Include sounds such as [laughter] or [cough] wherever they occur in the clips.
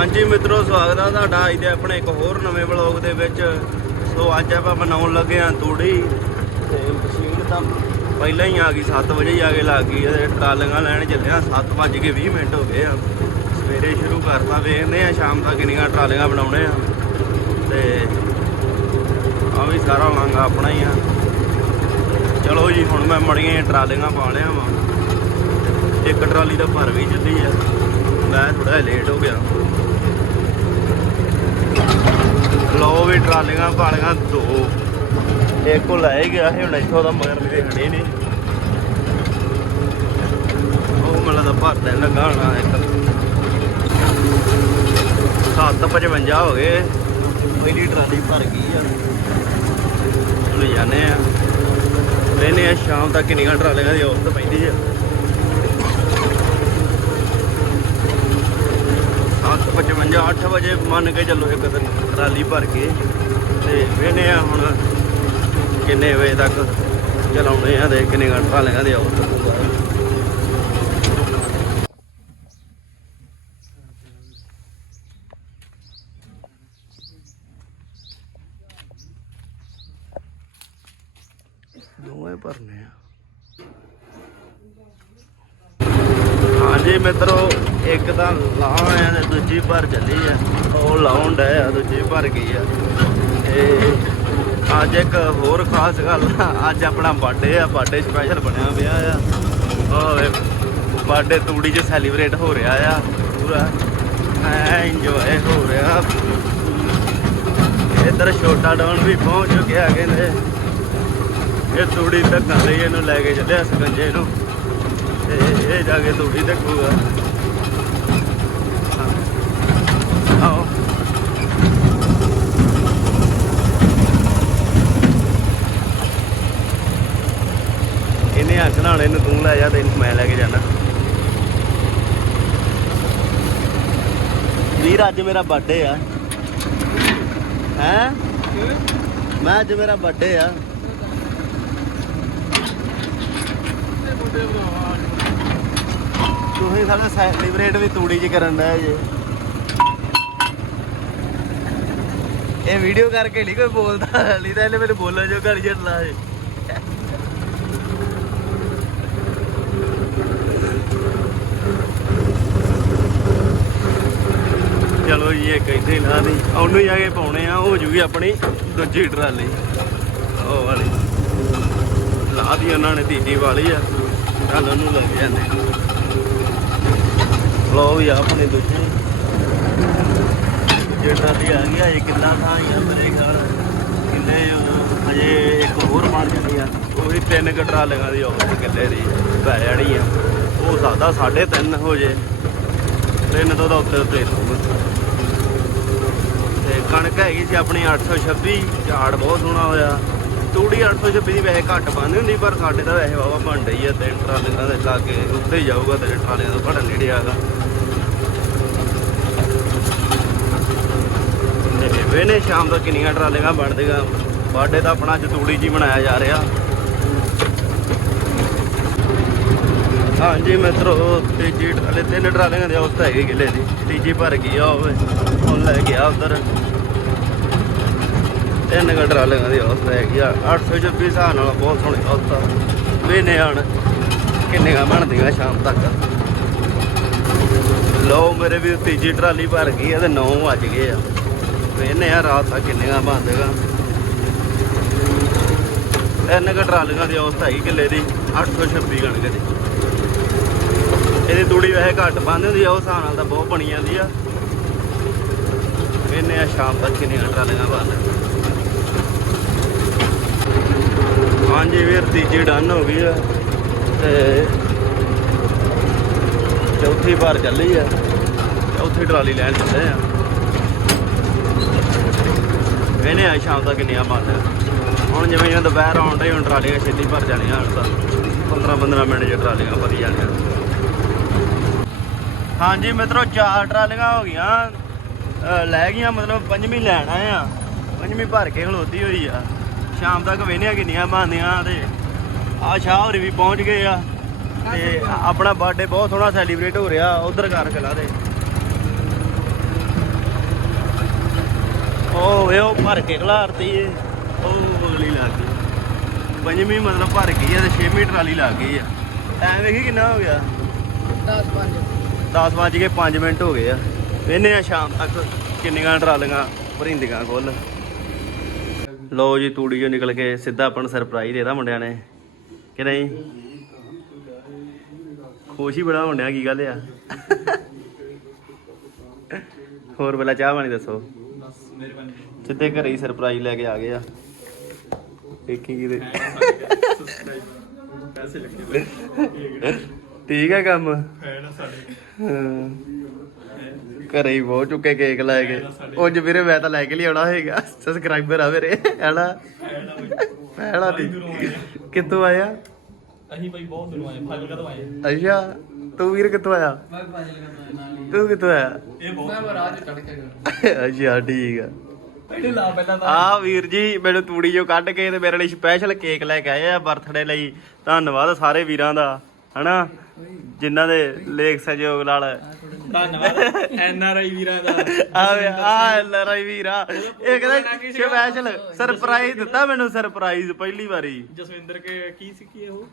ਹਾਂਜੀ ਮਿੱਤਰੋ, ਸਵਾਗਤ ਆ ਤੁਹਾਡਾ ਅੱਜ ਦੇ ਆਪਣੇ ਇੱਕ ਹੋਰ ਨਵੇਂ ਵਲੌਗ ਦੇ ਵਿੱਚ। ਸੋ ਅੱਜ ਆਪਾਂ ਬਣਾਉਣ ਲੱਗੇ ਆ ਤੂੜੀ ਤੇ ਮਸ਼ੀਨ ਤਾਂ ਪਹਿਲਾਂ ਹੀ ਆ ਗਈ 7 ਵਜੇ ਹੀ ਆ ਕੇ ਲੱਗ ਗਈ ਤੇ ਟਰਾਲੀਆਂ ਲੈਣ ਚੱਲੇ ਆ 7 ਵੱਜ ਕੇ 20 ਮਿੰਟ ਹੋ ਗਏ ਆ। ਸਵੇਰੇ ਸ਼ੁਰੂ ਕਰਤਾ, ਵੇਖਦੇ ਆ ਸ਼ਾਮ ਤੱਕ ਕਿੰਨੀਆਂ ਟਰਾਲੀਆਂ ਬਣਾਉਣੇ ਆ। ਤੇ ਆ ਵੀ ਸਾਰਾ ਲਾਂਗਾ ਆਪਣਾ ਹੀ ਆ। ਚਲੋ ਜੀ, ਹੁਣ ਮੈਂ ਮੜੀਆਂ ਟਰਾਲੀਆਂ ਪਾ ਲਿਆ ਵਾਂ। ਇੱਕ ਟਰਾਲੀ ਤਾਂ ਭਰ ਵੀ ਚੱਲੀ ਆ। ਮੈਂ ਥੋੜਾ ਲੇਟ ਹੋ ਗਿਆ। ਲੋ ਵੀ ਟਰਾਲੀਆਂ ਪਾਲੀਆਂ ਦੋ। ਇੱਕ ਕੋ ਲੈ ਹੀ ਗਿਆ ਸੀ, ਹੁਣ ਇੱਥੋਂ ਦਾ ਮਗਰ ਮੇਰੇ ਖੜੇ ਨੇ ਉਹ ਮੈਨੂੰ ਤਾਂ ਭਰ ਦੇਣ ਲੱਗਾ ਹੋਣਾ ਇੱਕ 755 ਹੋ ਗਏ। ਪਹਿਲੀ ਟਰਾਲੀ ਭਰ ਗਈ ਆ। ਲੈ ਜਾਣੇ ਆ। ਲੈਨੇ ਆ ਸ਼ਾਮ ਤੱਕ ਕਿੰਨੀਆਂ ਟਰਾਲੀਆਂ ਦੀ ਔਸਤ ਪੈਂਦੀ ਆ। 755 8 ਵਜੇ ਮੰਨ ਕੇ ਚੱਲੋ ਇੱਕ ਦਿਨ ਟਰਾਲੀ ਭਰ ਕੇ ਤੇ ਵੇਨੇ ਆ ਹੁਣ ਕਿੰਨੇ ਵਜੇ ਤੱਕ ਚਲਾਉਣੇ ਆ ਦੇ ਕਿੰਨੇ ਘੰਟਾ ਲਗਾ ਦੇ ਔਸਤ ਦੋਵੇਂ ਭਰਨੇ ਆ ਹਾਂਜੀ ਮਿੱਤਰੋ ਇੱਕ ਤਾਂ ਲਾਉਣ ਆਇਆ ਤੇ ਦੂਜੀ ਭਰ ਚੱਲੀ ਆ। ਉਹ ਲਾਉਣ ਡਏ ਆ ਦੂਜੀ ਭਰ ਗਈ ਆ। ਤੇ ਅੱਜ ਇੱਕ ਹੋਰ ਖਾਸ ਗੱਲ ਆ, ਅੱਜ ਆਪਣਾ ਬਰਥਡੇ ਆ ਬਰਥਡੇ ਸਪੈਸ਼ਲ ਬਣਿਆ ਪਿਆ ਆ। ਉਹ ਬਰਥਡੇ ਤੂੜੀ 'ਚ ਸੈਲੀਬ੍ਰੇਟ ਹੋ ਰਿਹਾ ਆ ਪੂਰਾ। ਐ ਇੰਜੋਏ ਹੋ ਰਿਹਾ। ਇੱਧਰ ਛੋਟਾ ਡਾਉਨ ਵੀ ਪਹੁੰਚ ਚੁੱਕਿਆ ਕਹਿੰਦੇ। ਇਹ ਤੂੜੀ ਧੱਕਣ ਲਈ ਇਹਨੂੰ ਲੈ ਕੇ ਚੱਲਿਆ ਸਕੰਜੇ ਨੂੰ। ਤੇ ਇਹ ਜਾ ਕੇ ਤੂੜੀ ਧੱਕੂਗਾ। ਆਓ ਇਹਨੇ ਆਖਣਾ ਹੁਣ ਇਹਨੂੰ ਤੂੰ ਲੈ ਜਾ ਤੇ ਮੈਂ ਲੈ ਕੇ ਜਾਣਾ। ਵੀਰ, ਅੱਜ ਮੇਰਾ ਬਰਥਡੇ ਆ। ਹੈ? ਮੈਂ ਅੱਜ ਮੇਰਾ ਬਰਥਡੇ ਆ। ਤੁਸੀਂ ਸਾਡਾ ਸੈਲੀਬ੍ਰੇਟ ਵੀ ਤੂੜੀ 'ਚ ਕਰਨ ਦਾ ਜੇ। ਇਹ ਵੀਡੀਓ ਕਰਕੇ ਨਹੀਂ ਕੋਈ ਬੋਲਦਾ, ਨਹੀਂ ਤਾਂ ਇਹਨੇ ਮੈਨੂੰ ਬੋਲਣ ਜੋ ਕਰ ਜੱਟਲਾ ਏ ਚਲੋ ਜੀ, ਇਹ ਕਹਿੰਦੇ ਨਾ ਨਹੀਂ ਉਹਨੂੰ ਜਾ ਕੇ ਪਾਉਣੇ ਆ, ਹੋ ਜੂਗੀ ਆਪਣੀ ਦੂਜੀ ਟਰਾਲੀ। ਉਹ ਵਾਲੀ। ਲਾ ਦੀ ਉਹਨਾਂ ਨੇ, ਤੀਜੀ ਵਾਲੀ ਆ। ਚੱਲ ਉਹਨੂੰ ਲੱਗ ਜਾਂਦੇ ਲੋ ਵੀ ਆਪਣੀ ਦੂਜੀ। ਜੇ ਟਰਾਲੀ ਆ ਗਈ ਅਜੇ ਕਿੱਲਾ ਥਾਂ ਹੀ ਆ ਮੇਰੇ ਘਰ ਕਿੰਨੇ ਅਜੇ ਇੱਕ ਹੋਰ ਬਣ ਜਾਂਦੀ ਆ। ਉਹ ਵੀ ਤਿੰਨ ਕੁ ਟਰਾਲੀਆਂ ਦੀ ਔਸਤ ਕਿੱਲੇ ਦੀ ਪੈ ਜਾਣੀ ਆ। ਉਹ ਸਾਦਾ 3.5 ਹੋ ਜੇ। ਤਿੰਨ ਤੋਂ ਦਾ ਉੱਤੇ ਉੱਤੇ ਰਹੂਗਾ ਤੇ ਕਣਕ ਹੈਗੀ ਸੀ ਆਪਣੀ 826 ਝਾੜ ਬਹੁਤ ਸੋਹਣਾ ਹੋਇਆ। ਤੂੜੀ 826 ਦੀ ਵੈਸੇ ਘੱਟ ਪਾਉਂਦੀ ਹੁੰਦੀ, ਪਰ ਸਾਡੇ ਤਾਂ ਵੈਸੇ ਵਾਵਾ ਬਣ ਰਹੀ ਆ। ਤਿੰਨ ਟਰਾਲੀਆਂ ਦੇ ਲਾਗੇ ਉੱਤੇ ਹੀ ਜਾਊਗਾ ਤੇ ਟਰਾਲੀਆਂ ਤੋਂ ਬੜਾ ਨੇੜੇ ਆਗਾ ਤੇ ਵੇਨੇ ਸ਼ਾਮ ਤੱਕ ਕਿੰਨੀਆਂ ਟਰਾਲੀਆਂ ਬਣਦੀਆਂ ਬਾਡੇ ਦਾ ਆਪਣਾ ਅੱਜ ਜੀ ਬਣਾਇਆ ਜਾ ਰਿਹਾ। ਹਾਂਜੀ ਮਿੱਤਰੋ, ਤੀਜੀ ਟਰਾਲੇ ਤਿੰਨ ਟਰਾਲੀਆਂ ਦੀ ਔਸਤ ਹੈਗੀ ਕਿਲੇ ਦੀ। ਤੀਜੀ ਭਰ ਗਈ ਆ ਹੋਵੇ ਹੁਣ ਲੈ ਗਿਆ ਉਧਰ। ਤਿੰਨ ਕੁ ਟਰਾਲੀਆਂ ਦੀ ਔਸਤ ਹੈਗੀ ਆ। 826 ਹਿਸਾਬ ਨਾਲ ਬਹੁਤ ਸੋਹਣੀ ਔਸਤ ਆ। ਵੇਨੇ ਹਣ ਕਿੰਨੀਆਂ ਬਣਦੀਆਂ ਸ਼ਾਮ ਤੱਕ। ਲਓ ਮੇਰੇ ਵੀ ਤੀਜੀ ਟਰਾਲੀ ਭਰ ਗਈ ਆ ਤੇ 9 ਵੱਜ ਗਏ ਆ। ਵੇਨੇ ਆ ਰਾਤ ਤੱਕ ਕਿੰਨੀਆਂ ਬਣਦੇਗਾ ਤਿੰਨ ਕੁ ਟਰਾਲੀਆਂ ਦੀ ਔਸਤ ਹੈਗੀ ਕਿੱਲੇ ਦੀ 826 ਕਣਕ ਦੀ। ਇਹਦੀ ਤੂੜੀ ਵੈਸੇ ਘੱਟ ਬੰਦ ਹੁੰਦੀ ਆ, ਉਹ ਹਿਸਾਬ ਨਾਲ ਤਾਂ ਬਹੁਤ ਬਣੀ ਜਾਂਦੀ ਆ। ਇਹਨੇ ਆ ਸ਼ਾਮ ਤੱਕ ਕਿੰਨੀਆਂ ਟਰਾਲੀਆਂ ਬੰਦ ਹਾਂਜੀ ਵੀਰ, ਤੀਜੀ ਡਨ ਹੋ ਗਈ ਆ। ਤੇ ਚੌਥੀ ਵਾਰ ਚੱਲੀ ਆ। ਚੌਥੀ ਟਰਾਲੀ ਲੈਣ ਚੱਲੇ ਆ। ਇਹਨੇ ਆ ਸ਼ਾਮ ਤੱਕ ਕਿੰਨੀਆਂ ਬੰਦ ਹੁਣ ਜਿਵੇਂ ਜਿਵੇਂ ਦੁਪਹਿਰ ਆਉਣ ਡਈ, ਹੁਣ ਟਰਾਲੀਆਂ ਛੇਤੀ ਭਰ ਜਾਣੀਆਂ ਹੁਣ ਤਾਂ। 15 15 ਮਿੰਟ ਚ ਟਰਾਲੀਆਂ ਭਰੀ ਜਾਣੀਆਂ। ਹਾਂਜੀ ਮਿੱਤਰੋ, ਚਾਰ ਟਰਾਲੀਆਂ ਹੋ ਗਈਆਂ। ਲੈ ਗਈਆਂ, ਮਤਲਬ ਪੰਜਵੀਂ ਲੈਣ ਆਏ ਆ। ਪੰਜਵੀਂ ਭਰ ਕੇ ਖਲੋਤੀ ਹੋਈ ਆ। ਸ਼ਾਮ ਤੱਕ ਵੇਹਨੀਆਂ ਕਿੰਨੀਆਂ ਬਣਦੀਆਂ ਤੇ ਆ ਸ਼ਾਹ ਹੋਰੀ ਵੀ ਪਹੁੰਚ ਗਏ ਆ। ਤੇ ਆਪਣਾ ਬਰਥਡੇ ਬਹੁਤ ਸੋਹਣਾ ਸੈਲੀਬ੍ਰੇਟ ਹੋ ਰਿਹਾ ਉਧਰ ਕਰ ਖਲਾ ਦੇ ਓਏ ਉਹ ਭਰ ਕੇ ਖਲਾਰਤੀ ਏ। ਉਹ ਅਗਲੀ ਲੱਗ ਗਈ। ਪੰਜਵੀਂ ਮਤਲਬ ਭਰ ਗਈ ਆ ਤੇ ਛੇਵੀਂ ਟਰਾਲੀ ਲੱਗ ਗਈ ਆ। ਐ ਵੇਖੀ ਕਿੰਨਾ ਹੋ ਗਿਆ? 10 5 10 ਵੱਜ ਕੇ 5 ਮਿੰਟ ਹੋ ਗਏ ਆ। ਵੇਨੇ ਆ ਸ਼ਾਮ ਤੱਕ। ਕਿੰਨੀਆਂ ਟਰਾਲੀਆਂ? ਭਰਿੰਦੀਆਂ ਕੁੱਲ। ਲੋ ਜੀ ਤੂੜੀ ਚੋਂ ਨਿਕਲ ਕੇ ਸਿੱਧਾ ਆਪਾਂ ਨੂੰ ਸਰਪ੍ਰਾਈਜ਼ ਦੇਦਾ ਮੁੰਡਿਆਂ ਨੇ। ਕਿ ਨਹੀਂ? ਖੁਸ਼ ਹੀ ਬੜਾ ਮੁੰਡਿਆ ਕੀ ਗੱਲ ਆ? ਹੋਰ ਪਹਿਲਾਂ ਚਾਹ ਪਾਣੀ ਦੱਸੋ। ਸਿੱਧੇ ਘਰੇ ਹੀ ਸਰਪ੍ਰਾਈਜ਼ ਲੈ ਕੇ ਆ ਗਏ ਆ। ਦੇਖੀ ਕਿਤੇ। ਪੈਸੇ ਲੱਗੇ ਠੀਕ ਹੈ ਕੰਮ ਸਾਡੇ। ਹਾਂ। ਘਰੇ ਹੀ ਬਹੁਤ ਚੁੱਕੇ ਕੇਕ ਲੈ ਕੇ। ਉਂਝ ਵੀਰੇ ਮੈਂ ਤਾਂ ਲੈ ਕੇ ਲਿਆਉਣਾ ਹੋਏਗਾ ਸਬਸਕ੍ਰਾਈਬਰ ਆ ਮੇਰੇ। ਹੈਨਾ ਹੈਨਾ ਆਏ ਕਿੱਥੋਂ ਆਇਆ? ਅਸੀਂ ਬਈ ਬਹੁਤ ਦੂਰੋਂ ਆਏ ਫਾਜ਼ਿਲ ਕਦੋਂ ਆਏ। ਅੱਛਾ। ਤੂੰ ਵੀਰ ਕਿੱਥੋਂ ਆਇਆ? ਮੈਂ ਫਾਜ਼ਿਲ ਕਦੋਂ ਆਇਆ ਨਾਲ ਤੂੰ ਕਿੱਥੋਂ ਆਇਆ? ਇਹ ਬਹੁਤ ਮੈਂ ਰਾਜ ਚੜ ਕੇ ਅੱਛਾ ਠੀਕ ਆ। ਪਹਿਲੇ ਲਾ ਪਹਿਲਾਂ ਤਾਂ। ਆ ਵੀਰ ਜੀ ਮੈਨੂੰ ਤੂੜੀ ਜੋ ਕੱਢ ਕੇ ਤੇ ਮੇਰੇ ਲਈ ਸਪੈਸ਼ਲ ਕੇਕ ਲੈ ਕੇ ਆਏ ਆ ਬਰਥਡੇ ਲਈ। ਧੰਨਵਾਦ ਸਾਰੇ ਵੀਰਾਂ ਦਾ ਹਨਾ? ਜਿਨ੍ਹਾਂ ਦੇ ਲੇਖ ਸਹਿਯੋਗ ਨਾਲ। ਧੰਨਵਾਦ। ਐਨ ਆਰ ਆਈ ਵੀਰਾਂ ਦਾ। ਆਵੇ ਆ ਲੜਾਈ ਵੀਰਾ। ਇਹ ਕਹਿੰਦਾ ਸਪੈਸ਼ਲ ਸਰਪ੍ਰਾਈਜ਼ ਦਿੱਤਾ ਮੈਨੂੰ ਸਰਪ੍ਰਾਈਜ਼ ਪਹਿਲੀ ਵਾਰੀ। ਜਸਵਿੰਦਰ ਕੇ ਕੀ ਸੀ ਕੀ ਉਹ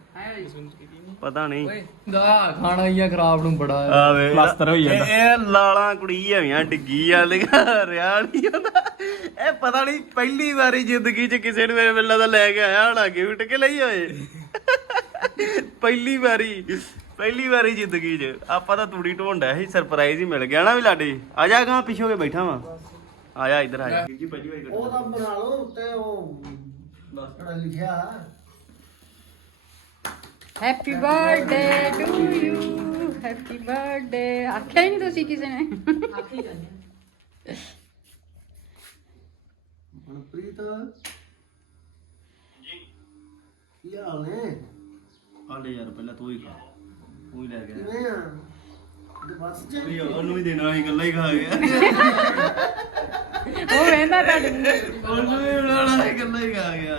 ਜਸਵਿੰਦਰ ਕੇ ਕੀ ਨਹੀਂ ਪਤਾ ਨਹੀਂ। ਦਾ ਖਾਣਾ ਹੀ ਆ ਖਰਾਬ ਨੂੰ ਬੜਾ ਆਵੇ ਪਲਾਸਟਰ ਹੋਈ ਜਾਂਦਾ। ਇਹ ਲਾਲਾਂ ਕੁੜੀ ਹੈਵੀਆਂ ਡਿੱਗੀ ਆ ਲਿਆ ਰਿਆ ਨਹੀਂ ਹੁੰਦਾ ਇਹ ਪਤਾ ਨਹੀਂ ਪਹਿਲੀ ਵਾਰੀ ਜ਼ਿੰਦਗੀ 'ਚ ਕਿਸੇ ਨੂੰ ਮੇਰੇ ਵੇਲੇ ਦਾ ਲੈ ਕੇ ਆਇਆ ਹੋਣਾ ਗਿਫਟ ਕੇ ਲਈ ਹੋਏ। ਪਹਿਲੀ ਵਾਰੀ। ਪਹਿਲੀ ਵਾਰੀ ਜ਼ਿੰਦਗੀ 'ਚ। ਆਪਾਂ ਤਾਂ ਤੂੜੀ ਢੋਂਡਾ ਸੀ ਸਰਪ੍ਰਾਈਜ਼ ਹੀ ਮਿਲ ਗਿਆ ਨਾ ਵੀ ਲਾਡੀ। ਆ ਜਾ ਗਾ ਪਿੱਛੇ ਕੇ ਬੈਠਾ ਵਾਂ। ਆ ਜਾ ਇੱਧਰ ਆ ਜਾ। ਜੀ ਪਹਿਲੀ ਵਾਰੀ ਉਹ ਤਾਂ ਬਣਾ ਲਓ ਉੱਤੇ ਉਹ ਜਿਹੜਾ ਲਿਖਿਆ। Happy birthday to you happy birthday ਆਖਿਆ ਹੀ ਨਹੀਂ ਤੁਸੀਂ ਕਿਸੇ ਨੇ। ਮਨਪ੍ਰੀਤ ਜੀ। ਕੀ ਹਾਲ ਨੇ? ਆ ਲੈ ਯਾਰ ਪਹਿਲਾਂ ਤੂੰ ਹੀ ਖਾ। ਤੂੰ ਹੀ ਲੈ ਗਿਆ ਕਿਵੇਂ ਆ ਤੇ ਬਸ ਚ ਵੀ ਉਹਨੂੰ ਵੀ ਦੇਣਾ ਸੀ ਇਕੱਲਾ ਹੀ ਖਾ ਗਿਆ ਉਹ ਵੇਂਦਾ ਤੁਹਾਡੇ ਨੂੰ ਉਹਨੂੰ ਵੀ ਬਣਾਉਣਾ ਸੀ ਇਕੱਲਾ ਹੀ ਖਾ ਗਿਆ।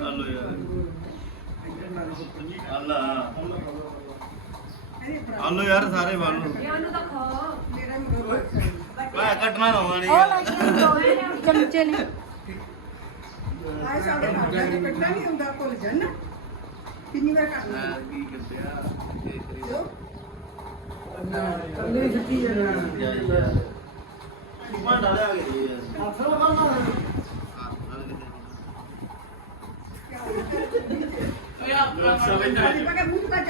ਹਲੋ ਯਾਰ। ਅੱਲਾ ਹਲੋ ਯਾਰ ਸਾਰੇ ਬਣ ਮੈਂ ਕੱਟਣਾ ਰਵਾ ਨਹੀਂ ਉਹ ਲੱਗੇ ਚਮਚੇ ਨੇ ਆਏ ਸਾਡੇ ਕੇ ਕੱਟਣਾ ਨਹੀਂ ਹੁੰਦਾ ਭੁੱਲ ਜਾਣ। ਨਾ ਕਿੰਨੀ ਵਾਰ ਕਰਨਾ ਕੀ ਕੱਲੇ ਛੱਟੀ ਜਾਣਾ ਡਾਲਿਆ ਯਾਰ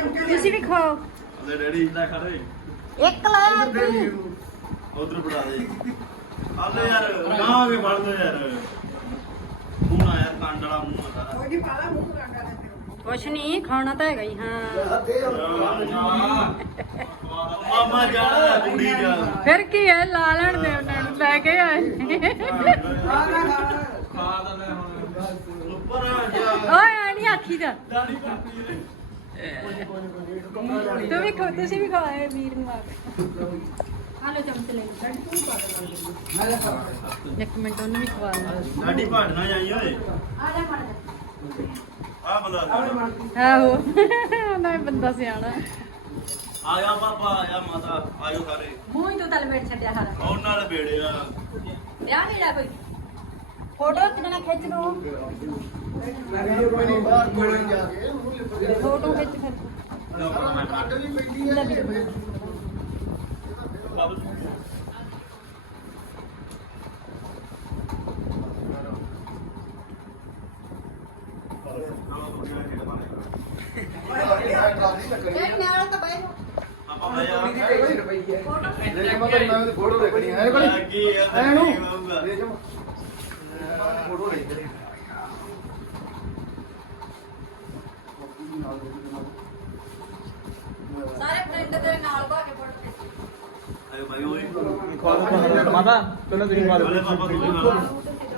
ਕੇ ਤੁਸੀਂ ਵੀ ਖਾਓ ਅਲੇ ਡੈਡੀ ਲੈ ਖੜੇ। ਇੱਕ ਲਾਇਆ ਤੂੰ। ਉਧਰ ਬੜਾ ਦੇ। ਹਲੋ ਯਾਰ ਨਾ ਵੀ ਫੜ ਯਾਰ। ਮੂੰਹ ਆ ਯਾਰ ਕੰਡ ਵਾਲਾ ਮੂੰਹ ਆ ਸਾਰਾ। ਜੀ ਪਾਲਾ ਮੂੰਹ ਦੇ ਕੁਛ ਨਹੀਂ ਖਾਣਾ ਤਾਂ ਹੈਗਾ ਹੀ ਹਾਂ। ਦੇ ਮਾਮਾ ਜਾਣਾ ਕੁੜੀ ਜਾ। ਫਿਰ ਕੀ ਹੈ ਲਾ ਲੈਣ ਦੇ ਉਹਨਾਂ ਨੂੰ ਲੈ ਕੇ ਆਏ। ਖਾ ਦਾ ਮੈਂ ਹੁਣ ਉੱਪਰ ਆ ਜਾ ਓਏ ਆ ਨਹੀਂ ਆਖੀ ਦਾ। ਤੂੰ ਵੀ ਖਾ ਤੁਸੀਂ ਵੀ ਖਾਏ ਵੀਰ ਨੂੰ ਆ ਕੇ। ਹਾਲੋ ਚਮਚ ਲੈ ਇੱਕ ਮਿੰਟ ਉਹਨੂੰ ਵੀ ਖਵਾ ਲਾ ਸਾਡੀ ਭਾੜਨਾ ਜਾਈ ਓਏ। ਆ ਜਾ ਫੜ ਆ ਬੰਦਾ ਆਹੋ। ਉਹਦਾ ਬੰਦਾ ਸਿਆਣਾ। ਆ ਜਾ ਪਾਪਾ ਆ ਜਾ ਮਾਤਾ ਆਇਓ ਸਾਰੇ। ਮੂੰਹ ਹੀ ਤੋਂ ਤਲ ਬੈਠ ਛੱਡਿਆ ਹਰ। ਆਉਣ ਨਾਲ ਬੇੜੇ ਆ ਵਿਆਹ ਕਿਹੜਾ ਕੋਈ? ਫੋਟੋ ਕਿਹਨਾਂ ਖਿੱਚ ਲਓ ਕੋਈ ਨਹੀਂ ਬਾਹਰ ਕੋਲੇ ਜਾ ਕੇ ਮੂੰਹ ਲਿਪ ਕੇ ਫੋਟੋ ਖਿੱਚ ਫਿਰ ਸਾਰਾ ਕੱਢ ਵੀ ਪੈਂਦੀ ਹੈ ਇਹ ਨਾਲ ਤਾਂ ਬੈ ਆਪਾਂ ਬਹਿ ਜਾ ਫੋਟੋ ਦੇਖਣੀ ਹੈ। ਲੱਗੀ ਆ ਐਨੂੰ। ਆਊਗਾ। ਫੋਟੋ ਲੈ ਸਾਰੇ ਫਰੈਂਡ ਤੇਰੇ ਨਾਲ ਭਾ ਕੇ ਫੋਟੋ ਖਿੱਚ। ਆਇਓ ਭਾਈ ਓਏ। ਖਵਾ ਦੋ ਮਾਤਾ ਪਹਿਲਾਂ ਤੁਸੀਂ ਖਵਾ ਖਾ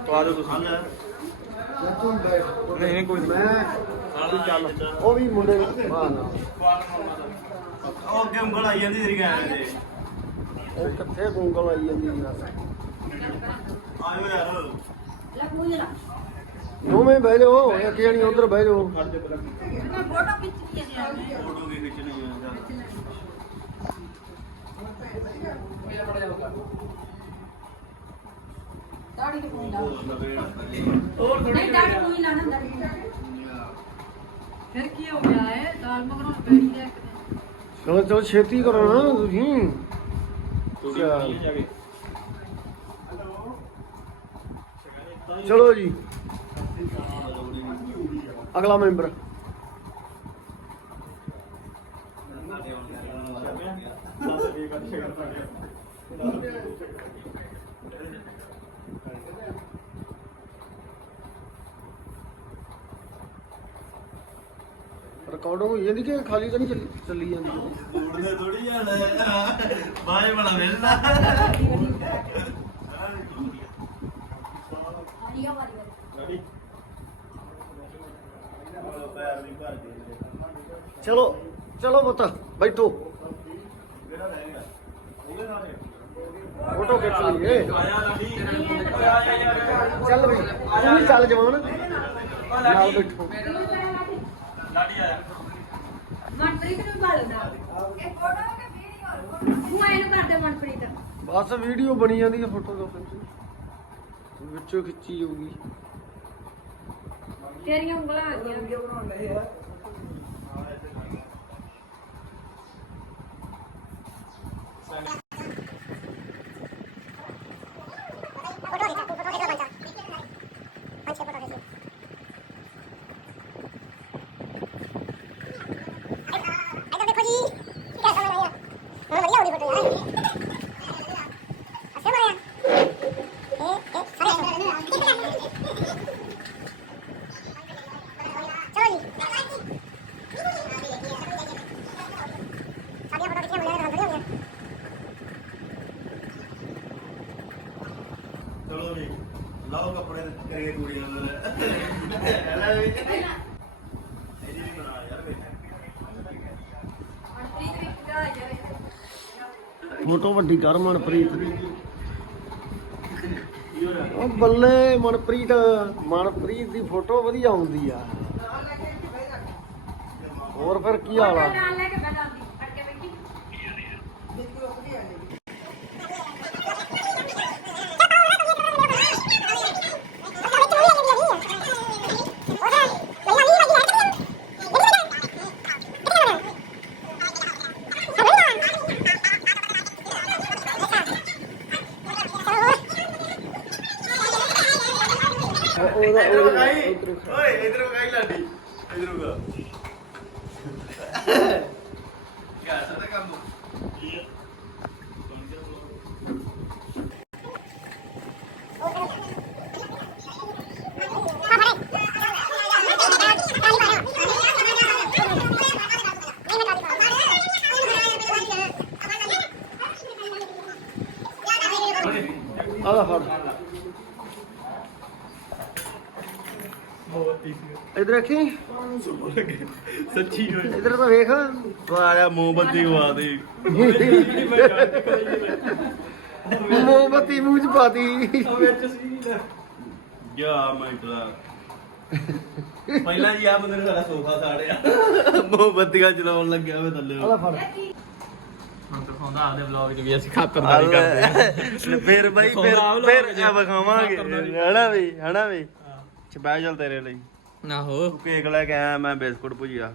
ਖਵਾ ਦੋ ਤੁਸੀਂ। ਨਹੀਂ ਨਹੀਂ ਕੋਈ ਨਹੀਂ। ਮੈਂ ਚੱਲ। ਉਹ ਵੀ ਮੁੰਡੇ ਹਾਂ ਨਾ ਉਹ ਅੱਗੇ ਉਂਗਲ ਆਈ ਜਾਂਦੀ ਤੇਰੀ ਗਾਂ ਦੇ। ਉਹ ਕਿੱਥੇ ਗੂੰਗਲ ਆਈ ਜਾਂਦੀ ਆ। ਆਇਓ ਯਾਰ ਦੋਵੇਂ ਬਹਿ ਜਾਓ ਇੱਕ ਜਣੀ ਉਧਰ ਬਹਿ ਜਾਓ। ਮੈਂ ਫੋਟੋ ਖਿੱਚਣੀ ਹੈ ਫੋਟੋ ਵੀ ਖਿੱਚਣੀ ਆ ਦਾੜੀ ਤੇ ਕੋਈ ਲਾ ਨਹੀਂ ਦਾੜੀ ਕੋਈ ਲਾਣਾ ਦਾੜੀ ਫਿਰ ਕੀ ਹੋ ਗਿਆ? ਹੈ ਦਾਲ ਮਗਰੋਂ ਪੈਣੀ ਹੈ ਇੱਕ ਦਿਨ। ਚਲੋ ਚਲੋ ਛੇਤੀ ਕਰੋ ਨਾ ਤੁਸੀਂ। ਚਲੋ ਜੀ ਅਗਲਾ ਮੈਂਬਰ ਰਿਕਾਰਡਿੰਗ ਹੋਈ ਜਾਂਦੀ ਕਿ ਖਾਲੀ ਤਾਂ ਨਹੀਂ ਚੱਲੀ ਚੱਲੀ ਜਾਂਦੀ? ਬੂੜਦੇ ਥੋੜੀ ਜਾਣਾ। ਬਾਏ ਬਣਾ ਮਿਲਦਾ। ਵਾਲੀ ਚਲੋ ਚਲੋ ਪੁੱਤ ਬੈਠੋ। ਫੋਟੋ ਖਿੱਚ ਲਈਏ। ਚੱਲ ਵੀ ਤੂੰ ਵੀ ਚੱਲ ਜਵਾਨ। ਨਾਲ ਬੈਠੋ। ਮਨਪ੍ਰੀਤ ਨੂੰ ਭਾਲਦਾ ਇਹ ਫੋਟੋ ਕਿ ਵੀਡੀਓ ਤੂੰ ਇਹਨੂੰ ਕਰਦੇ ਮਨਪ੍ਰੀਤ। ਬਸ ਵੀਡੀਓ ਬਣੀ ਜਾਂਦੀ ਹੈ ਫੋਟੋ ਦਾ ਵਿੱਚੋਂ। ਖਿੱਚੀ ਜਾਊਗੀ। ਤੇਰੀਆਂ ਉਂਗਲਾਂ ਆ ਗਈਆਂ। ਚਲੋ ਜੀ ਲਾਓ ਕੱਪੜੇ ਕਰੀਏ ਕੁੜੀਆਂ ਇਹਦੀ ਵੀ ਬਣਾ ਯਾਰ ਫੋਟੋ ਵੱਡੀ ਕਰ ਮਨਪ੍ਰੀਤ। ਦੀ ਉਹ ਬੱਲੇ ਮਨਪ੍ਰੀਤ ਮਨਪ੍ਰੀਤ ਦੀ ਫੋਟੋ ਵਧੀਆ ਆਉਂਦੀ ਆ। ਹੋਰ ਫਿਰ ਕੀ ਹਾਲ ਆ? ਉਹਦਾ ਉਹਦਾ- ਉੱਧਰੋਂ। ਓਏ [laughs] ਇਧਰੋਂ ਗਾਈ ਲਾਡੀ ਇਧਰੋਂ ਗਾ ਰੱਖੀ ਸੱਚੀ ਓਏ ਇਧਰ ਤਾਂ ਵੇਖ। ਆਇਆ ਮੋਮਬੱਤੀ ਵਾ ਦੇ ਮੋਮਬੱਤੀ ਮੂੰਹ ਚ ਪਾਤੀ। ਪਹਿਲਾਂ ਜੀ ਆ ਬੰਦੇ ਨੇ ਸਾਡਾ ਸੋਫਾ ਸਾੜਿਆ। ਮੋਮਬੱਤੀਆਂ ਚਲਾਉਣ ਲੱਗਿਆ ਵੇ ਥੱਲੇ। ਆਹ ਫੜ। ਦਿਖਾਉਂਦਾ ਆਪਦੇ ਵਲੌਗ 'ਚ ਵੀ ਅਸੀਂ ਖਾਤਰਦਾਰੀ ਕਰਦੇ ਹਾਂ। ਫਿਰ ਬਾਈ ਫਿਰ ਫਿਰ ਵਿਖਾਵਾਂਗੇ। ਹਣਾ ਵੀ ਹਣਾ ਵੀ। ਸਪੈਸ਼ਲ ਤੇਰੇ ਲਈ। ਆਹੋ। ਤੂੰ ਕੇਕ ਲੈ ਕੇ ਆਇਆ ਮੈਂ ਬਿਸਕੁਟ ਭੁਜਿਆ।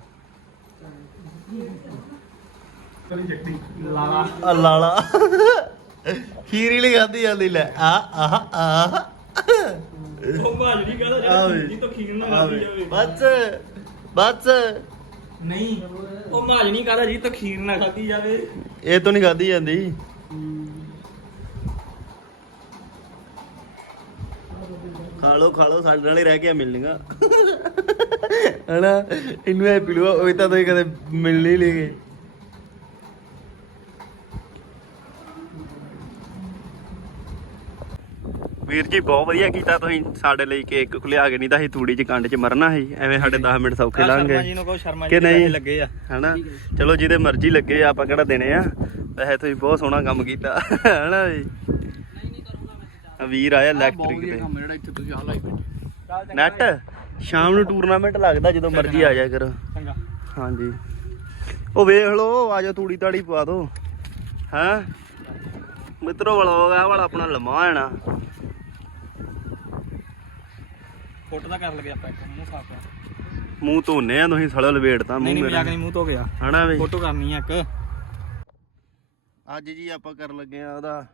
ਲਾਲਾ। ਆ ਲਾਲਾ। ਖੀਰੀ ਲਈ ਖਾਦੀ ਜਾਂਦੀ ਲੈ ਆ ਆਹ ਆਹ ਉਹ ਭਾਜੜੀ ਕਹਦਾ ਆ ਵੇ। ਜੀ ਤੋਂ ਖੀਰ ਨਾ ਆ ਖਾਦੀ। ਜਾਵੇ। ਬੱਸ ਬੱਸ। ਨਹੀਂ ਉਹ ਕਹਦਾ ਜੀ ਤੋਂ ਖੀਰ ਨਾ ਖਾਦੀ ਜਾਵੇ। ਇਹ ਤੋਂ ਨਹੀਂ ਖਾਦੀ ਜਾਂਦੀ। ਖਾ ਲੋ ਖਾ ਲੋ ਸਾਡੇ ਨਾਲ ਹੀ ਰਹਿ ਕੇ ਮਿਲਣੀਆਂ। ਹਣਾ ਇਹਨੂੰ ਐ ਪੀ ਲਓ ਉਹ ਤਾਂ ਤੁਸੀਂ ਕਦੇ ਮਿਲ ਨਹੀਂ ਲੇਗੇ ਵੀਰ ਜੀ ਬਹੁਤ ਵਧੀਆ ਕੀਤਾ ਤੁਸੀਂ ਸਾਡੇ ਲਈ ਕੇਕ ਲਿਆ ਕੇ ਨਹੀਂ ਤਾਂ ਅਸੀਂ ਤੂੜੀ 'ਚ ਕੰਡ 'ਚ ਮਰਨਾ ਸੀ। ਐਵੇਂ ਸਾਡੇ 10 ਮਿੰਟ ਸੌਖੇ ਲੰਘ ਸ਼ਰਮਾ ਜੀ ਗਏ ਨੂੰ ਸ਼ਰਮਾ ਜੀ ਦੇ ਲੱਗੇ ਆ। ਹਨਾ? ਚਲੋ ਜਿਹਦੇ ਮਰਜ਼ੀ ਲੱਗੇ ਆ, ਆਪਾਂ ਕਿਹੜਾ ਦੇਣੇ ਆ? ਵੈਸੇ ਤੁਸੀਂ ਬਹੁਤ ਸੋਹਣਾ ਕੰਮ ਕੀਤਾ। ਹਨਾ ਜੀ? ਵੀਰ ਆਇਆ ਇਲੈਕਟ੍ਰਿਕ ਤੇ ਜਿਹੜਾ ਇੱਥੇ ਤੁਸੀਂ ਆ ਲਾਈ ਬੈਠੇ। ਨੈਟ ਸ਼ਾਮ ਨੂੰ ਟੂਰਨਾਮੈਂਟ ਲੱਗਦਾ ਜਦੋਂ ਮਰਜ਼ੀ ਆ ਜਾਇਆ ਕਰੋ। ਚੰਗਾ। ਹਾਂਜੀ। ਉਹ ਵੇਖ ਲਓ ਆ ਜਾ ਤੂੜੀ ਤਾੜੀ ਪਾ ਦੋ। ਹੈਂ? ਮਿੱਤਰੋ ਵਲੋਗ ਆ ਵਾਲਾ ਆਪਣਾ ਲੰਮਾ ਆਣਾ ਫੋਟੋ ਤਾਂ ਕਰ ਲਗੇ ਆਪਾਂ ਇੱਕ ਮੂੰਹ ਸਾਫ਼ ਕਰ। ਮੂੰਹ ਧੋਨੇ ਆ ਤੁਸੀਂ ਸੜਾ ਲਵੇੜਤਾ ਮੂੰਹ ਨਹੀਂ ਮੇਰਾ। ਮਜ਼ਾਕ ਨਹੀਂ ਮੂੰਹ ਧੋ ਗਿਆ ਹਨਾ ਵੇ ਫੋਟੋ ਕਰਨੀ ਆ ਇੱਕ। ਅੱਜ ਜੀ ਆਪਾਂ ਕਰਨ ਲੱਗੇ ਆ ਉਹਦਾ।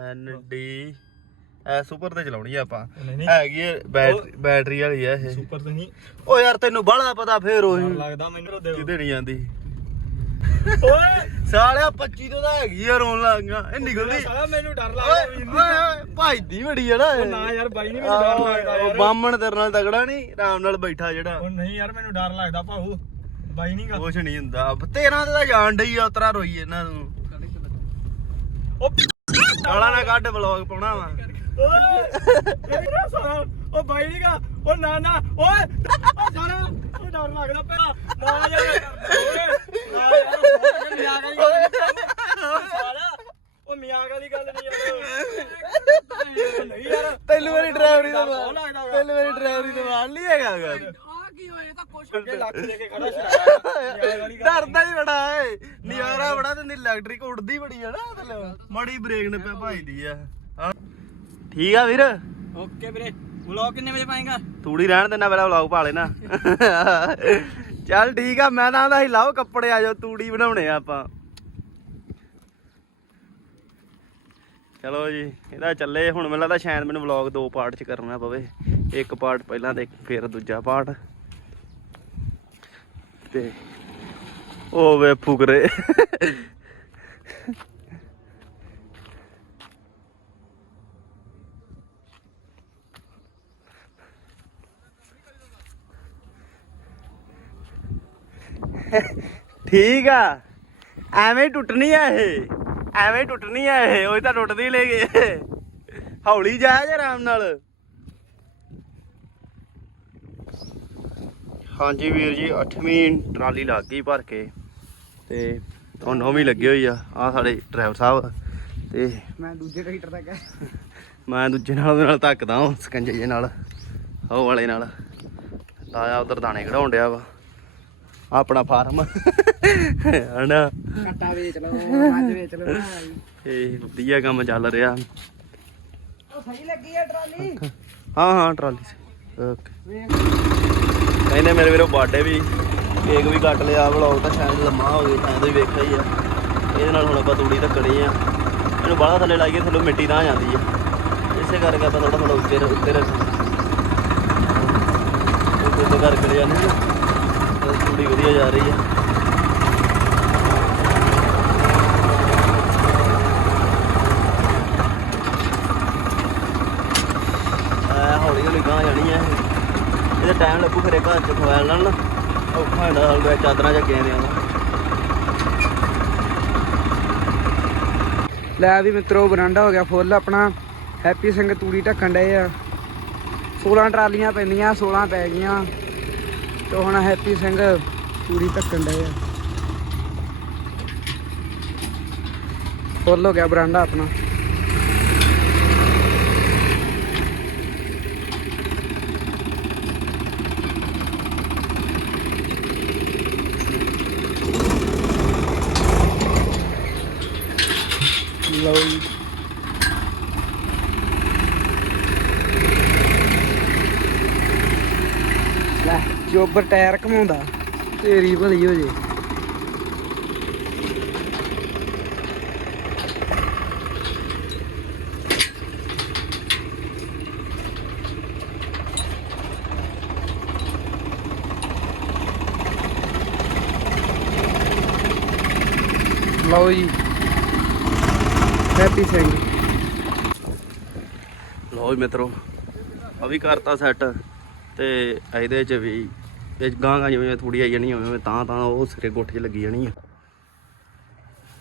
ਐਨ ਡੀ ਐ ਸੁਪਰ ਤੇ ਚਲਾਉਣੀ ਆ ਆਪਾਂ। ਨਹੀਂ ਨਹੀਂ। ਹੈਗੀ ਬੈਟਰੀ ਬੈਟਰੀ ਵਾਲੀ ਆ ਇਹ। ਸੁਪਰ ਤੇ ਨਹੀਂ। ਓ ਯਾਰ ਤੈਨੂੰ ਬਾਹਲਾ ਪਤਾ ਫੇਰ ਉਹੀ। ਲੱਗਦਾ ਮੈਨੂੰ ਦੇ ਕਿਤੇ ਨਹੀਂ ਜਾਂਦੀ। ਓਏ! ਸਾਲਿਆ 25 ਤੋਂ ਤਾਂ ਹੈਗੀ ਆ ਰੋਣ ਲੱਗ ਇਹ ਨਿਕਲਦੀ। ਸਾਲਾ ਮੈਨੂੰ ਡਰ ਓਏ ਲੱਗਦਾ ਓਏ ਓਏ ਭਾਈਦੀ ਬੜੀ ਆ ਨਾ ਉਹ। ਨਾ ਯਾਰ ਬਾਈ ਨਹੀਂ ਮੈਨੂੰ ਡਰ ਲੱਗਦਾ ਉਹ ਬਾਮਣ ਤੇਰੇ ਨਾਲ ਤਗੜਾ ਨਹੀਂ ਆਰਾਮ ਨਾਲ ਬੈਠਾ ਜਿਹੜਾ। ਉਹ ਨਹੀਂ ਯਾਰ ਮੈਨੂੰ ਡਰ ਲੱਗਦਾ ਭਾਊ। ਬਾਈ ਨਹੀਂ ਗਾ। ਕੁਛ ਨਹੀਂ ਹੁੰਦਾ। ਤੇਰਾ ਤੇ ਜਾਣ ਡਈ ਆ ਉਤਰਾ ਰੋਈ ਇਹਨਾਂ ਨੂੰ। ਉਹ ਨਾ ਕੱਢ ਵਲੌਗ ਪਾਉਣਾ ਵਾ। ਮੇਰਾ ਸਾਲਾ ਉਹ ਬਾਈ ਨਹੀਂ ਗਾ ਉਹ ਨਾ ਨਾ ਓਏ ਉਹ ਸਾਲਾ ਉਹ ਡਰ ਲੱਗਦਾ ਪਿਆ ਨਾ ਯਾਰ ਓਏ ਨਾ ਯਾਰ ਮਜ਼ਾਕ ਵਾਲੀ ਗੱਲ ਨਹੀਂ ਸਾਲਾ ਉਹ ਮਜ਼ਾਕ ਵਾਲੀ ਗੱਲ ਨਹੀਂ ਯਾਰ ਨਹੀਂ ਯਾਰ ਤੈਨੂੰ ਮੇਰੀ ਡਰਾਈਵਰੀ ਦਾ ਬਹੁਤ ਲੱਗਦਾ ਵਾ। ਤੈਨੂੰ ਮੇਰੀ ਡਰਾਈਵਰੀ ਦਾ ਮਾਰ ਨਹੀਂ ਹੈਗਾ ਗਾ ਅੱਗੇ ਲੱਖ ਦੇ ਕੇ ਖੜਾ ਸੀ ਵਾਲੀ ਗੱਲ ਡਰਦਾ ਹੀ ਬੜਾ ਏ ਨਿਆਰਾ ਬੜਾ ਤੇ ਇਲੈਕਟ੍ਰਿਕ ਉੱਡਦੀ ਬੜੀ ਆ ਨਾ ਥੱਲੇ ਮੜੀ ਬ੍ਰੇਕ ਨੇ ਪੈ ਭਾਈਦੀ ਆ ਹਾਂ। ਠੀਕ ਆ ਵੀਰ? ਓਕੇ ਵੀਰੇ। ਵਲੌਗ ਕਿੰਨੇ ਵਜੇ ਪਾਏਗਾ? ਤੂੜੀ ਰਹਿਣ ਦੇਣਾ ਪਹਿਲਾਂ ਵਲੌਗ ਪਾ ਲੈਣਾ। ਚੱਲ ਠੀਕ ਆ ਮੈਂ ਤਾਂ ਆਂਦਾ ਸੀ ਲਾਓ ਕੱਪੜੇ ਆ ਜਾਓ ਤੂੜੀ ਬਣਾਉਣੇ ਆ ਆਪਾਂ। ਚਲੋ ਜੀ ਇਹਦਾ ਚੱਲੇ ਹੁਣ ਮੈਨੂੰ ਲੱਗਦਾ ਸ਼ਾਇਦ ਮੈਨੂੰ ਵਲੌਗ ਦੋ ਪਾਰਟ ਚ ਕਰਨਾ ਪਵੇ। ਇੱਕ ਪਾਰਟ ਪਹਿਲਾਂ ਤੇ ਫਿਰ ਦੂਜਾ ਪਾਰਟ। ਤੇ ਉਹ ਵੇ ਫੁਕਰੇ। ਠੀਕ ਆ। ਐਵੇਂ ਟੁੱਟਣੀ ਆ ਇਹ। ਐਵੇਂ ਟੁੱਟਣੀ ਆ ਇਹ। ਉਹ ਤਾਂ ਟੁੱਟਦੀ ਲੈ ਗਏ ਹੌਲੀ ਜਾ ਜੇ ਆਰਾਮ ਨਾਲ। ਹਾਂਜੀ ਵੀਰ ਜੀ 8ਵੀਂ ਟਰਾਲੀ ਲੱਗ ਗਈ ਭਰ ਕੇ। ਤੇ ਉਹ ਨੌਵੀਂ ਲੱਗੀ ਹੋਈ ਆ। ਆ ਸਾਡੇ ਡਰਾਈਵਰ ਸਾਹਿਬ ਤੇ ਮੈਂ ਦੂਜੇ ਟਰੈਕਟਰ ਦਾ ਕਹਿ। ਮੈਂ ਦੂਜੇ ਨਾਲ ਉਹਦੇ ਨਾਲ ਧੱਕਦਾ ਹਾਂ ਸਕੰਜੇ ਨਾਲ ਉਹ ਵਾਲੇ ਨਾਲ। ਆਇਆ ਉਧਰ ਦਾਣੇ ਕਢਾਉਣ ਡਿਆ ਵਾ। ਆਪਣਾ ਫਾਰਮ। ਹਨਾ? ਕੱਟਾ ਵੇਚ ਲਓ ਮੱਝ ਵੇਚ ਲਓ ਇਹ ਵਧੀਆ ਕੰਮ ਚੱਲ ਰਿਹਾ। ਉਹ ਸਹੀ ਲੱਗੀ ਆ ਟਰਾਲੀ? ਹਾਂ ਹਾਂ ਟਰਾਲੀ ਸੇ ਓਕੇ। ਕਹਿੰਦੇ ਮੇਰੇ ਵੀਰੋ ਬਰਥਡੇ ਵੀ ਕੇਕ ਵੀ ਕੱਟ ਲਿਆ ਵਲੌਗ ਤਾਂ ਸ਼ਾਇਦ ਲੰਮਾ ਹੋ ਗਿਆ ਤਾਂ ਹੀ ਵੇਖਿਆ ਹੀ ਆ। ਇਹਦੇ ਨਾਲ ਹੁਣ ਆਪਾਂ ਤੂੜੀ ਧੱਕਣੀ ਆ। ਇਹਨੂੰ ਬਾਹਲਾ ਥੱਲੇ ਲਾਈਏ ਥੱਲੇ ਮਿੱਟੀ ਤਾਂ ਜਾਂਦੀ ਆ। ਇਸੇ ਕਰਕੇ ਆਪਾਂ ਥੋੜਾ ਥੋੜਾ ਉੱਤੇ ਉੱਤੇ ਉੱਤੇ ਉੱਤੇ ਕਰਕੇ ਲਿਆ ਨਹੀਂ ਤੂੜੀ ਵਧੀਆ ਜਾ ਰਹੀ ਆ ਹੌਲੀ ਹੌਲੀ ਗਾਂ ਜਾਣੀ ਐ ਇਹਦਾ ਟਾਈਮ ਲੱਗੂ ਫਿਰ ਘਰ ਚ ਖਵਾਲ ਨਾਲ ਨਾ। ਔਖਾ ਹੁੰਦਾ ਹਲਵਾ ਚਾਦਰਾਂ ਚ ਗਏ ਨੇ ਲੈ ਵੀ ਮਿੱਤਰੋ ਬਰਾਂਡਾ ਹੋ ਗਿਆ ਫੁੱਲ ਆਪਣਾ। ਹੈਪੀ ਸਿੰਘ ਤੂੜੀ ਢੱਕਣ ਡਏ ਆ। 16 ਟਰਾਲੀਆਂ ਪੈਂਦੀਆਂ 16 ਪੈ ਗਈਆਂ। ਤੇ ਹੁਣ ਹੈਪੀ ਸਿੰਘ ਪੂਰੀ ਧੱਕਣ ਡਏ ਆ। ਫੁੱਲ ਹੋ ਗਿਆ ਬਰਾਂਡਾ ਆਪਣਾ ਲਓ ਜੀ ਲੈ ਚੋਬਰ ਟਾਇਰ ਘਮਾਉਂਦਾ। ਤੇਰੀ ਭਲੀ ਹੋ ਜੇ। ਲਓ ਜੀ। ਹੈਪੀ ਸਿੰਘ। ਲਓ ਜੀ ਮਿੱਤਰੋ ਆ ਵੀ ਕਰਤਾ ਸੈੱਟ ਤੇ ਇਹਦੇ ਚ ਵੀ ਇਹ ਗਾਂ ਗਾਂ ਜਿਵੇਂ ਥੋੜੀ ਆਈ ਜਾਣੀ ਹੋਵੇ ਤਾਂ ਤਾਂ ਉਹ ਸਿਰੇ ਗੋਠੇ 'ਚ ਲੱਗੀ ਜਾਣੀ ਆ।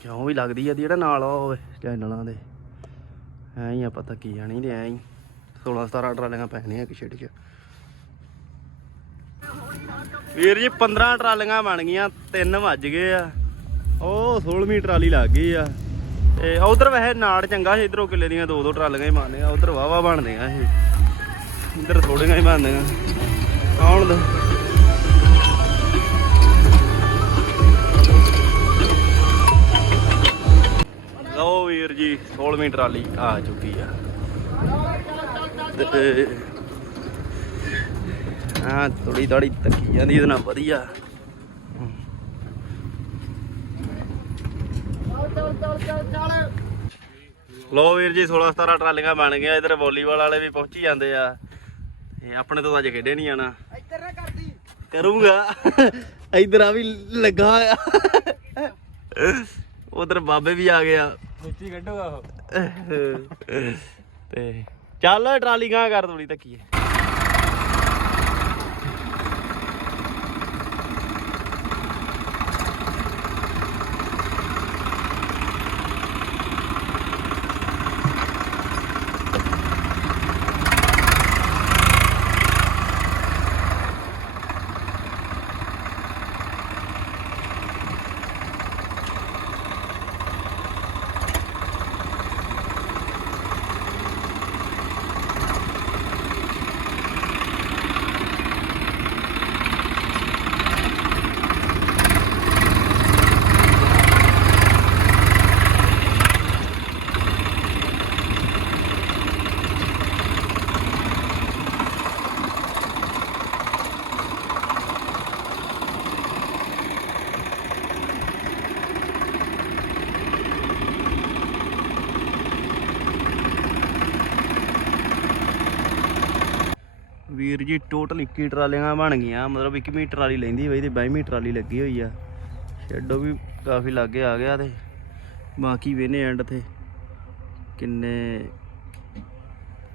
ਕਿਉਂ ਵੀ ਲੱਗਦੀ ਆ ਜਿਹੜਾ ਨਾਲ ਹੋਵੇ ਚੈਨਲਾਂ ਦੇ। ਐਂ ਹੀ ਆ ਪਤਾ ਕੀ ਜਾਣੀ ਤੇ ਐਂ ਹੀ। 16 17 ਟਰਾਲੀਆਂ ਪੈਣੀਆਂ ਕਿ ਛੇੜ ਚ। ਵੀਰ ਜੀ 15 ਟਰਾਲੀਆਂ ਬਣ ਗਈਆਂ 3 ਵੱਜ ਗਏ ਆ। ਉਹ 16ਵੀਂ ਟਰਾਲੀ ਲੱਗ ਗਈ ਆ। ਤੇ ਉਧਰ ਵੈਸੇ ਨਾੜ ਚੰਗਾ ਸੀ, ਇਧਰੋਂ ਕਿੱਲੇ ਦੀਆਂ ਦੋ ਦੋ ਟਰਾਲੀਆਂ ਹੀ ਬਣਦੀਆਂ, ਉਧਰ ਵਾਵਾ ਬਣਦੀਆਂ ਇਹ। ਇਧਰ ਥੋੜੀਆਂ ਹੀ ਬਣਦੀਆਂ। ਆਉਣ ਦੋ ਵੀਰ ਜੀ 16ਵੀਂ ਟਰਾਲੀ ਆ ਚੁੱਕੀ ਆ। ਤੇ ਆ ਥੋੜੀ ਥੋੜੀ ਤੱਕੀ ਜਾਂਦੀ, ਇਹਦੇ ਨਾਲ ਵਧੀਆ। ਲੋ ਵੀਰ ਜੀ 16 17 ਟਰਾਲੀਆਂ ਬਣ ਗਈਆਂ, ਇਧਰ ਵਾਲੀਬਾਲ ਵਾਲੇ ਵੀ ਪਹੁੰਚੀ ਜਾਂਦੇ ਆ। ਇਹ ਆਪਣੇ ਤੋਂ ਅੱਜ ਖੇਡੇ ਨਹੀਂ ਜਾਣਾ। ਇੱਧਰ ਨਾ ਕਰਦੀ ਕਰੂੰਗਾ। ਇਧਰ ਆ ਵੀ ਲੱਗਾ ਆ ਉਧਰ ਬਾਬੇ ਵੀ ਆ ਗਿਆ ਮਿੱਟੀ ਕੱਢੂਗਾ ਉਹ। ਤੇ ਚੱਲ ਟਰਾਲੀ ਗਾਂ ਕਰ ਥੋੜੀ ਤੱਕੀਏ ਵੀਰ ਜੀ ਟੋਟਲ 21 ਟਰਾਲੀਆਂ ਬਣ ਗਈਆਂ। ਮਤਲਬ 1 ਮੀਟਰ ਵਾਲੀ ਲੈਂਦੀ ਹੋਈ ਤੇ 22 ਮੀਟਰ ਵਾਲੀ ਲੱਗੀ ਹੋਈ ਆ। ਸ਼ੈਡੋ ਵੀ ਕਾਫੀ ਲਾਗੇ ਆ ਗਿਆ ਤੇ ਬਾਕੀ ਵੇਨੇ ਐਂਡ ਤੇ ਕਿੰਨੇ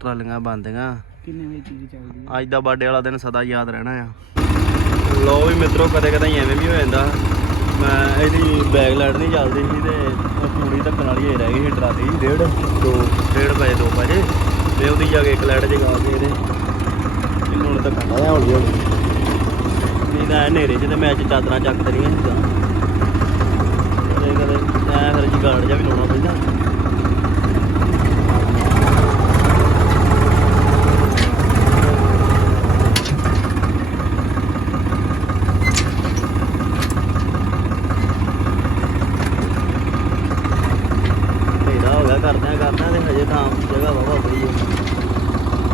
ਟਰਾਲੀਆਂ ਬੰਦੀਆਂ ਕਿੰਨੇ ਵਜੇ ਚੀਜ਼ ਚੱਲਦੀ ਆ? ਅੱਜ ਦਾ ਬਰਥਡੇ ਵਾਲਾ ਦਿਨ ਸਦਾ ਯਾਦ ਰਹਿਣਾ ਆ। ਲੋ ਵੀ ਮਿੱਤਰੋ ਕਦੇ ਕਦੇ ਐਵੇਂ ਵੀ ਹੋ ਜਾਂਦਾ। ਮੈਂ ਇਹਦੀ ਬੈਗ ਲਾਈਟ ਨਹੀਂ ਚੱਲਦੀ ਸੀ ਤੇ ਪੂਰੀ ਧੱਕਣ ਵਾਲੀ ਹੀ ਰਹਿ ਗਈ ਸੀ ਟਰਾਲੀ ਡੇਢ ਦੋ ਡੇਢ ਵਜੇ ਦੋ ਵਜੇ। ਤੇ ਉਹਦੀ ਜਾ ਕੇ ਇੱਕ ਲਾਈਟ ਜਗਾ ਕੇ ਇਹਦੇ ਇਹਨੂੰ ਹੁਣ ਧੱਕਣ ਲਾਇਆ ਹੌਲੀ ਹੌਲੀ। ਨਹੀਂ ਤਾਂ ਹਨੇਰੇ 'ਚ ਤੇ ਮੈਂ ਚਾਦਰਾਂ ਚੱਕ ਤਰੀਆਂ ਸੀ ਕਦੇ ਕਦੇ ਐ ਫਿਰ ਜਗਾੜ ਜਾ ਵੀ ਲਾਉਣਾ ਪੈਂਦਾ ਹਨੇਰਾ ਹੋ ਗਿਆ ਕਰਦਿਆਂ ਕਰਦਿਆਂ ਤੇ ਹਜੇ ਤਾਂ ਜਗ੍ਹਾ ਵਾਵਾ ਬੜੀ ਹੈ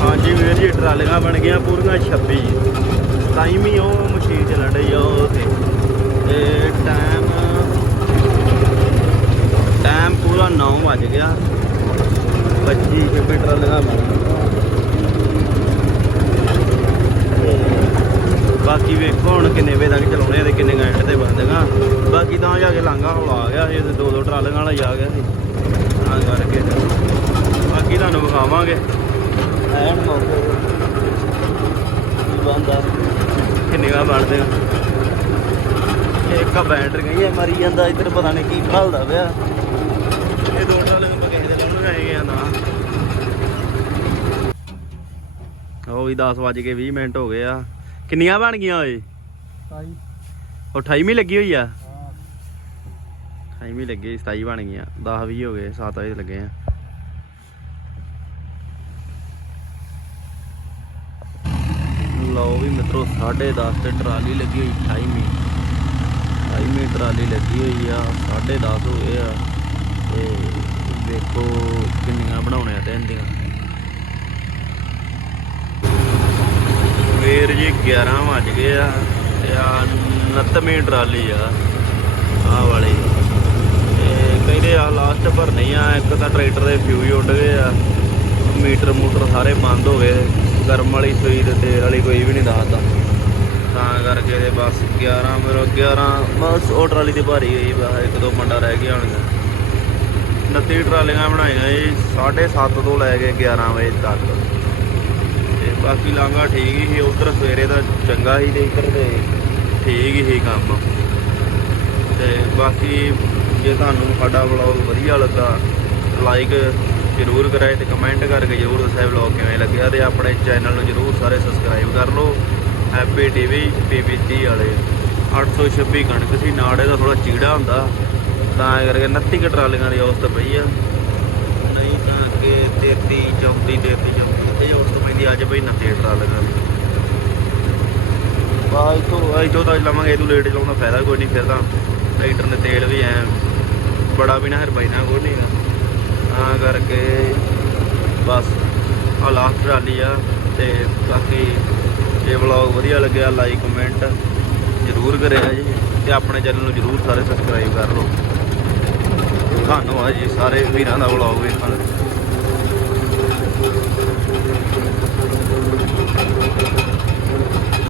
ਹਾਂਜੀ ਵੀਰ ਜੀ ਟਰਾਲੀਆਂ ਬਣ ਗਈਆਂ ਪੂਰੀਆਂ 26 ਟਾਈਮ ਹੀ ਉਹ ਮਸ਼ੀਨ ਚੱਲਣ ਡਈ ਆ ਉਹ ਤੇ ਤੇ ਟਾਈਮ ਟਾਈਮ ਪੂਰਾ 9 ਵੱਜ ਗਿਆ 25 ਛੱਬੀ ਟਰਾਲੀਆਂ ਬਣ ਗਈਆਂ ਤੇ ਬਾਕੀ ਵੇਖੋ ਹੁਣ ਕਿੰਨੇ ਵਜੇ ਤੱਕ ਚਲਾਉਣੇ ਆ ਤੇ ਕਿੰਨੇ ਘੰਟੇ ਤੇ ਬੰਦਗਾ ਬਾਕੀ ਤਾਂ ਜਾ ਕੇ ਲਾਂਗਾ ਹੌਲਾ ਆ ਗਿਆ ਇਹ ਤੇ ਦੋ ਦੋ ਟਰਾਲੀਆਂ ਵਾਲਾ ਹੀ ਆ ਗਿਆ ਸੀ ਤਾਂ ਕਰਕੇ ਬਾਕੀ ਤੁਹਾਨੂੰ ਵਿਖਾਵਾਂਗੇ। ਐਨ ਮੌਕੇ ਕੀ ਬੰਦਾ। ਕਿੰਨੇ ਗਾ ਬਣਦੇ ਆ ਇੱਕ ਆ ਬੈਟਰ ਗਈ ਹੈ ਮਰੀ ਜਾਂਦਾ ਇੱਧਰ ਪਤਾ ਨਹੀਂ ਕੀ ਭਾਲਦਾ ਪਿਆ। ਇਹ ਦੋ ਟਰਾਲੀਆਂ ਆਪਾਂ ਕਿਸੇ ਦੇ ਲਾਉਣ ਹੈਗੇ ਆ ਨਾ। ਉਹ ਵੀ 10 ਵੱਜ ਕੇ 20 ਮਿੰਟ ਹੋ ਗਏ ਆ। ਕਿੰਨੀਆਂ ਬਣ ਗਈਆਂ ਓਏ? ਸਾਈ ਉਹ 28ਵੀਂ ਲੱਗੀ ਹੋਈ ਆ? 28ਵੀਂ ਲੱਗੀ 27 ਬਣ ਗਈਆਂ 10 20 ਹੋ ਗਏ 7 ਵਜੇ ਲੱਗੇ ਆ। ਲਓ ਵੀ ਮਿੱਤਰੋ 10:30 ਤੇ ਟਰਾਲੀ ਲੱਗੀ ਹੋਈ 28ਵੀਂ 28ਵੀਂ ਟਰਾਲੀ ਲੱਗੀ ਹੋਈ ਆ 10:30 ਹੋ ਗਏ ਆ। ਤੇ ਦੇਖੋ ਕਿੰਨੀਆਂ ਬਣਾਉਣੇ ਆ ਦਿਨ ਦੀਆਂ ਜੀ 11 ਵੱਜ ਗਏ ਆ, ਤੇ ਆ 29ਵੀਂ ਟਰਾਲੀ ਆ, ਆਹ ਵਾਲੀ। ਕਹਿੰਦੇ ਆ ਲਾਸਟ ਪਰ ਨਹੀਂ ਆ, ਇੱਕ ਤਾਂ ਟਰੈਕਟਰ ਦੇ ਫਿਊਜ਼ ਉੱਡ ਗਏ ਆ। ਮੀਟਰ ਮੂਟਰ ਸਾਰੇ ਬੰਦ ਹੋ ਗਏ। ਗਰਮ ਵਾਲੀ ਸੂਈ ਤੇ ਤੇਲ ਵਾਲੀ ਕੋਈ ਵੀ ਨਹੀਂ ਦੱਸਦਾ। ਤਾਂ ਕਰਕੇ ਤੇ ਬਸ 11 ਮੇਰਾ 11 ਬਸ ਉਹ ਟਰਾਲੀ ਤੇ ਭਾਰੀ ਗਈ ਬਸ ਇੱਕ ਦੋ ਮੰਡਾ ਰਹਿ ਗਿਆ ਹੋਣੀਆਂ 29 ਟਰਾਲੀਆਂ ਬਣਾਈਆਂ ਜੀ 7:30 ਤੋਂ ਲੈ ਕੇ 11 ਵਜੇ ਤੱਕ। ਤੇ ਬਾਕੀ ਲਾਂਗਾ ਠੀਕ ਹੀ ਸੀ, ਉਧਰ ਸਵੇਰੇ ਦਾ ਚੰਗਾ ਸੀ ਤੇ ਇੱਧਰ ਦੇ ਠੀਕ ਹੀ ਸੀ ਕੰਮ। ਤੇ ਬਾਕੀ ਜੇ ਤੁਹਾਨੂੰ ਸਾਡਾ ਵਲੌਗ ਵਧੀਆ ਲੱਗਾ ਲਾਈਕ ਜ਼ਰੂਰ ਕਰਾਏ ਤੇ ਕਮੈਂਟ ਕਰਕੇ ਜ਼ਰੂਰ ਦੱਸਿਆ ਵਲੌਗ ਕਿਵੇਂ ਲੱਗਿਆ ਤੇ ਆਪਣੇ ਚੈਨਲ ਨੂੰ ਜ਼ਰੂਰ ਸਾਰੇ ਸਬਸਕ੍ਰਾਈਬ ਕਰ ਲਓ। ਹੈਪੀ ਟੀਵੀ ਪੀਪੀਟੀ ਵਾਲੇ। 826 ਕਣਕ ਸੀ, ਨਾੜੇ ਦਾ ਥੋੜਾ ਚੀੜਾ ਹੁੰਦਾ। ਤਾਂ ਕਰਕੇ 29 ਕੁ ਟਰਾਲੀਆਂ ਦੀ ਔਸਤ ਪਈ ਆ। ਨਹੀਂ ਤਾਂ ਕਿ 33 34 33 34 ਇਹ ਔਸਤ ਪੈਂਦੀ, ਅੱਜ ਪਈ 29 ਟਰਾਲੀਆਂ ਦੀ। ਵਾਹ ਇਤੋਂ ਇਤੋਂ ਤਾਂ ਲਵਾਂਗੇ, ਇਹ ਲੇਟ ਚਲਾਉਣ ਫਾਇਦਾ ਕੋਈ ਨਹੀਂ, ਫਿਰ ਤਾਂ ਟਰੈਕਟਰ ਨੇ ਤੇਲ ਵੀ ਐ ਬੜਾ ਵੀ ਨਾ ਹਰ ਪੈਣਾ ਕੋਈ ਨਹੀਂ ਤਾਂ ਕਰਕੇ ਬਸ ਆ ਟਰਾਲੀ ਆ ਤੇ ਬਾਕੀ ਜੇ ਵਲੌਗ ਵਧੀਆ ਲੱਗਿਆ ਲਾਈਕ ਕਮੈਂਟ ਜ਼ਰੂਰ ਕਰਿਆ ਜੀ ਤੇ ਆਪਣੇ ਚੈਨਲ ਨੂੰ ਜ਼ਰੂਰ ਸਾਰੇ ਸਬਸਕ੍ਰਾਈਬ ਕਰ ਲਓ। ਧੰਨਵਾਦ ਜੀ ਸਾਰੇ ਵੀਰਾਂ ਦਾ ਵਲੌਗ ਵੇਖਣ